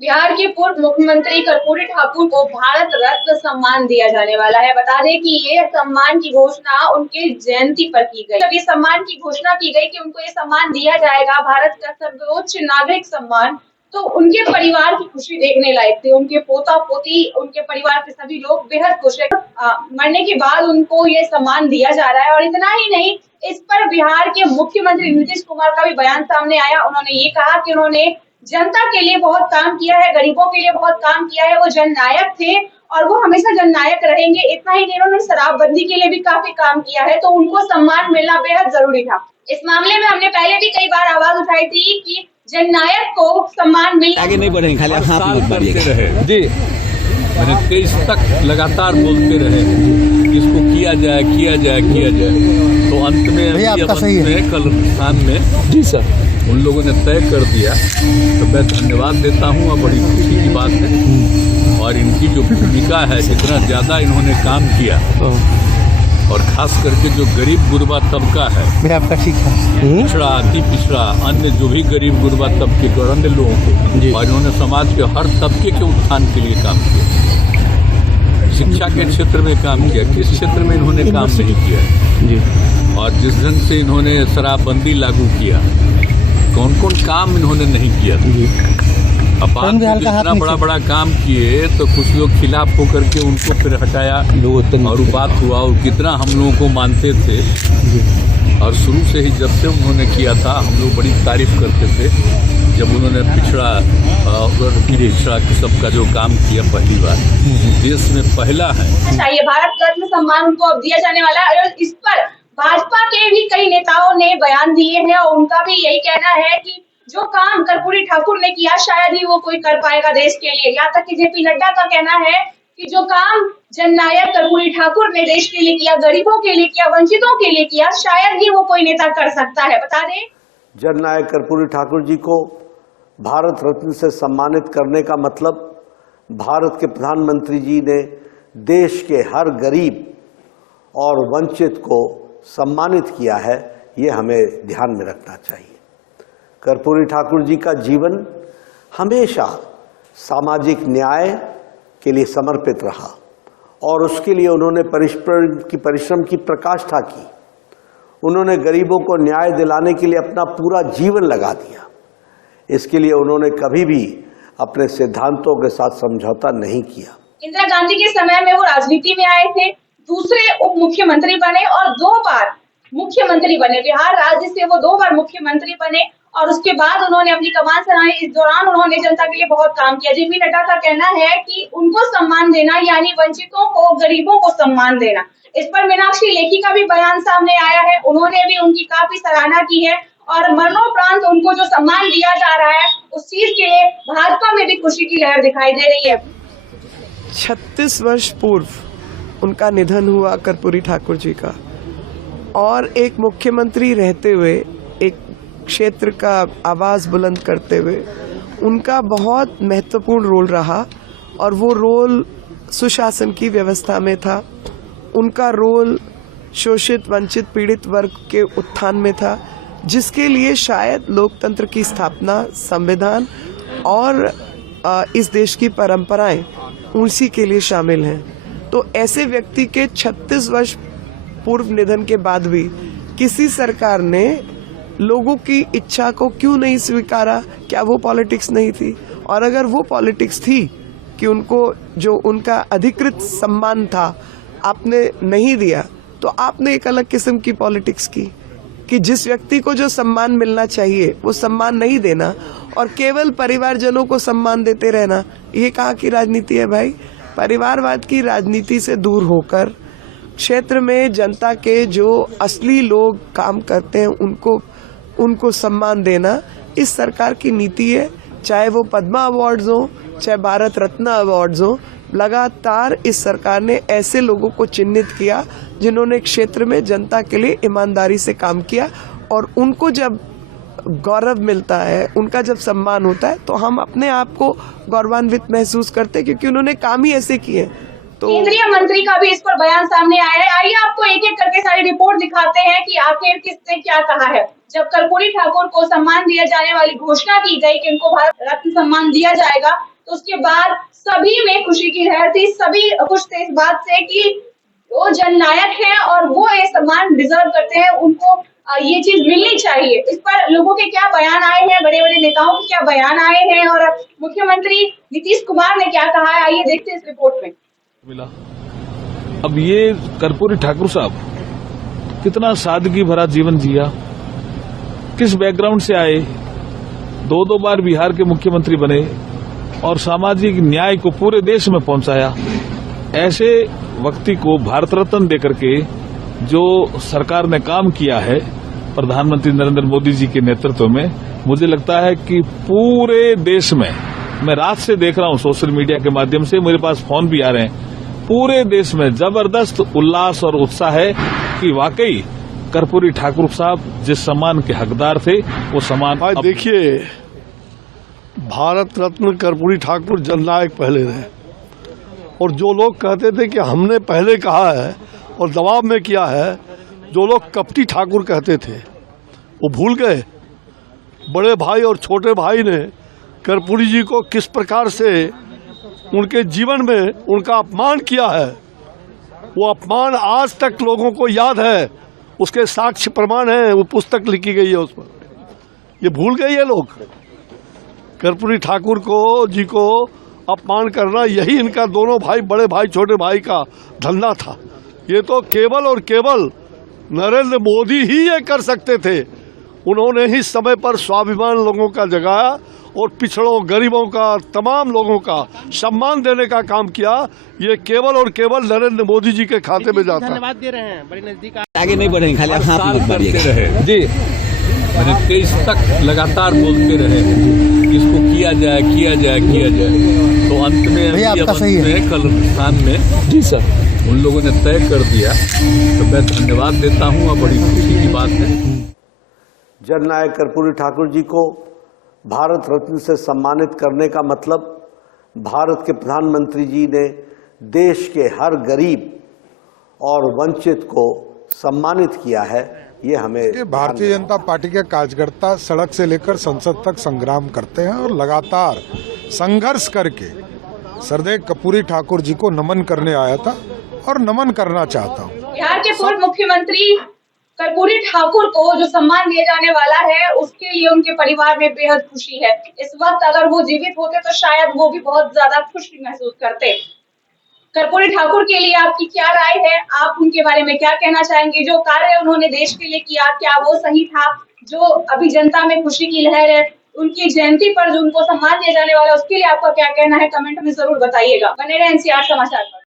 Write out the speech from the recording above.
बिहार के पूर्व मुख्यमंत्री कर्पूरी ठाकुर को भारत रत्न सम्मान दिया जाने वाला है। बता दें कि ये सम्मान की घोषणा उनके जयंती पर की गई। जब ये सम्मान की घोषणा की गई कि उनको ये सम्मान दिया जाएगा, भारत का सर्वोच्च नागरिक सम्मान, तो उनके परिवार की खुशी देखने लायक थी। उनके पोता पोती, उनके परिवार के सभी लोग बेहद खुश है। मरने के बाद उनको ये सम्मान दिया जा रहा है। और इतना ही नहीं, इस पर बिहार के मुख्यमंत्री नीतीश कुमार का भी बयान सामने आया। उन्होंने ये कहा कि उन्होंने जनता के लिए बहुत काम किया है, गरीबों के लिए बहुत काम किया है। वो जननायक थे और वो हमेशा जननायक रहेंगे। इतना ही नहीं, उन्होंने शराबबंदी के लिए भी काफी काम किया है, तो उनको सम्मान मिलना बेहद जरूरी था। इस मामले में हमने पहले भी कई बार आवाज उठाई थी कि जननायक को सम्मान मिलना आगे नहीं बढ़ेंगे, खाली आप हाथ करते रहे जी। मैंने 23 तक लगातार बोलते रहे इसको किया जाए किया जाए किया जाए, तो अंत में कल स्थान में जी सर उन लोगों ने तय कर दिया। तो मैं धन्यवाद देता हूँ और बड़ी खुशी की बात है। और इनकी जो भूमिका है, जितना ज़्यादा इन्होंने काम किया, और खास करके जो गरीब गुरबा तबका है, पिछड़ा अति पिछड़ा अन्य जो भी गरीब गुरबा तबके के अन्य लोगों को, और इन्होंने समाज के हर तबके के उत्थान के लिए काम किया। शिक्षा के क्षेत्र में काम किया, किस क्षेत्र में इन्होंने काम नहीं किया जी। और जिस ढंग से इन्होंने शराबबंदी लागू किया, कौन कौन काम इन्होंने नहीं किया जी। अब बात इतना बड़ा बड़ा काम किए तो कुछ लोग खिलाफ होकर के उनको फिर हटाया, और वो बात हुआ। और कितना हम लोगों को मानते थे, और शुरू से ही जब से उन्होंने किया था हम लोग बड़ी तारीफ करते थे। जब उन्होंने पिछड़ा सबका जो काम किया, पहली बार देश में पहला है। चाहिए भारत रत्न सम्मान उनको अब दिया जाने वाला है। और इस पर भाजपा के भी कई नेताओं ने बयान दिए हैं और उनका भी यही कहना है कि जो काम कर्पूरी ठाकुर ने किया शायद ही वो कोई कर पाएगा देश के लिए। यहाँ तक कि जेपी नड्डा का कहना है कि जो काम जननायक कर्पूरी ठाकुर ने देश के लिए किया, गरीबों के लिए किया, वंचितों के लिए किया, शायद ही वो कोई नेता कर सकता है। बता दें, जननायक कर्पूरी ठाकुर जी को भारत रत्न से सम्मानित करने का मतलब भारत के प्रधानमंत्री जी ने देश के हर गरीब और वंचित को सम्मानित किया है, ये हमें ध्यान में रखना चाहिए। कर्पूरी ठाकुर जी का जीवन हमेशा सामाजिक न्याय के लिए समर्पित रहा, और उसके लिए उन्होंने परिश्रम की पराकाष्ठा की। उन्होंने गरीबों को न्याय दिलाने के लिए अपना पूरा जीवन लगा दिया। इसके लिए उन्होंने कभी भी अपने सिद्धांतों के साथ समझौता नहीं किया। इंदिरा गांधी के समय में वो राजनीति में आए थे, दूसरे उप मुख्यमंत्री बने और 2 बार मुख्यमंत्री बने। बिहार राज्य से वो 2 बार मुख्यमंत्री बने और उसके बाद उन्होंने अपनी कमान संभाली। इस दौरान उन्होंने जनता के लिए बहुत काम किया। जेपी नड्डा का कहना है कि उनको सम्मान देना यानी वंचितों को, गरीबों को सम्मान देना। इस पर मीनाक्षी लेखी का भी बयान सामने आया है। उन्होंने भी उनकी काफी सराहना की है और मरणोपरांत उनको जो सम्मान दिया जा रहा है उस चीज के लिए भाजपा में भी खुशी की लहर दिखाई दे रही है। 36 वर्ष पूर्व उनका निधन हुआ कर्पूरी ठाकुर जी का, और एक मुख्यमंत्री रहते हुए, एक क्षेत्र का आवाज़ बुलंद करते हुए उनका बहुत महत्वपूर्ण रोल रहा। और वो रोल सुशासन की व्यवस्था में था, उनका रोल शोषित, वंचित, पीड़ित वर्ग के उत्थान में था, जिसके लिए शायद लोकतंत्र की स्थापना, संविधान और इस देश की परंपराएं उसी के लिए शामिल हैं। तो ऐसे व्यक्ति के 36 वर्ष पूर्व निधन के बाद भी किसी सरकार ने लोगों की इच्छा को क्यों नहीं स्वीकारा? क्या वो पॉलिटिक्स नहीं थी? और अगर वो पॉलिटिक्स थी कि उनको जो उनका अधिकृत सम्मान था आपने नहीं दिया, तो आपने एक अलग किस्म की पॉलिटिक्स की कि जिस व्यक्ति को जो सम्मान मिलना चाहिए वो सम्मान नहीं देना और केवल परिवारजनों को सम्मान देते रहना। ये कहाँ की राजनीति है भाई? परिवारवाद की राजनीति से दूर होकर क्षेत्र में जनता के जो असली लोग काम करते हैं उनको सम्मान देना इस सरकार की नीति है। चाहे वो पद्मा अवार्ड्स हो, चाहे भारत रत्न अवार्ड्स हो, लगातार इस सरकार ने ऐसे लोगों को चिन्हित किया जिन्होंने क्षेत्र में जनता के लिए ईमानदारी से काम किया, और उनको जब गौरव मिलता है, उनका जब सम्मान होता है, तो हम अपने आप को गौरवान्वित महसूस करते हैं, क्योंकि उन्होंने काम ही ऐसे किए। तो केंद्रीय मंत्री का भी इस पर बयान सामने आया है। आइए आपको एक एक करके सारी रिपोर्ट दिखाते हैं कि आखिर किसने क्या कहा है। जब कर्पूरी ठाकुर को सम्मान दिया जाने वाली घोषणा की गई कि उनको भारत रत्न सम्मान दिया जाएगा, तो उसके बाद सभी में खुशी की लहर थी। सभी खुश थे इस बात से कि वो जननायक हैं और वो ये सम्मान डिजर्व करते हैं, उनको ये चीज मिलनी चाहिए। इस पर लोगों के क्या बयान आए हैं, बड़े बड़े नेताओं के क्या बयान आए हैं और मुख्यमंत्री नीतीश कुमार ने क्या कहा है, आइए देखते हैं इस रिपोर्ट में। मिला। अब ये कर्पूरी ठाकुर साहब कितना सादगी भरा जीवन जिया, किस बैकग्राउंड से आए, दो बार बिहार के मुख्यमंत्री बने और सामाजिक न्याय को पूरे देश में पहुंचाया। ऐसे व्यक्ति को भारत रत्न देकर के जो सरकार ने काम किया है प्रधानमंत्री नरेंद्र मोदी जी के नेतृत्व में, मुझे लगता है कि पूरे देश में, मैं रात से देख रहा हूं सोशल मीडिया के माध्यम से, मेरे पास फोन भी आ रहे हैं, पूरे देश में जबरदस्त उल्लास और उत्साह है कि वाकई कर्पूरी ठाकुर साहब जिस सम्मान के हकदार थे वो सम्मान। देखिए, भारत रत्न कर्पूरी ठाकुर जननायक पहले रहे और जो लोग कहते थे कि हमने पहले कहा है और दबाव में किया है, जो लोग कपटी ठाकुर कहते थे वो भूल गए। बड़े भाई और छोटे भाई ने कर्पूरी जी को किस प्रकार से उनके जीवन में उनका अपमान किया है, वो अपमान आज तक लोगों को याद है, उसके साक्ष्य प्रमाण हैं, वो पुस्तक लिखी गई है उस पर। ये भूल गए ये लोग। कर्पूरी ठाकुर को जी को अपमान करना, यही इनका दोनों भाई, बड़े भाई छोटे भाई का धंधा था। ये तो केवल और केवल नरेंद्र मोदी ही ये कर सकते थे। उन्होंने ही समय पर स्वाभिमान लोगों का जगाया और पिछड़ों, गरीबों का, तमाम लोगों का सम्मान देने का काम किया। ये केवल और केवल नरेंद्र मोदी जी के खाते में जाता है। धन्यवाद दे रहे हैं, बड़ी नजदीक आगे नहीं बढ़ेंगे, खाली आप हाथ मत मारिएगा। रहे जी, मैंने 23 तक लगातार बोलते रहे इसको किया जाए, किया जाए, किया जाए। तो अंत में कल स्थान में जी सर उन लोगों ने तय कर दिया, तो मैं धन्यवाद देता हूँ और बड़ी खुशी की बात है। जननायक कर्पूरी ठाकुर जी को भारत रत्न से सम्मानित करने का मतलब भारत के प्रधानमंत्री जी ने देश के हर गरीब और वंचित को सम्मानित किया है। ये हमें भारतीय जनता पार्टी के कार्यकर्ता सड़क से लेकर संसद तक संग्राम करते हैं और लगातार संघर्ष करके सरदेव कर्पूरी ठाकुर जी को नमन करने आया था और नमन करना चाहता हूँ। बिहार के पूर्व मुख्यमंत्री कर्पूरी ठाकुर को जो सम्मान दिया जाने वाला है, उसके लिए उनके परिवार में बेहद खुशी है। इस वक्त अगर वो जीवित होते तो शायद वो भी बहुत ज्यादा खुशी महसूस करते। कर्पूरी ठाकुर के लिए आपकी क्या राय है? आप उनके बारे में क्या कहना चाहेंगे? जो कार्य उन्होंने देश के लिए किया, क्या वो सही था? जो अभी जनता में खुशी की लहर है, उनकी जयंती पर जो उनको सम्मान दिया जाने वाला है, उसके लिए आपका क्या कहना है? कमेंट में जरूर बताइएगा। बने रहे NCR समाचार पर।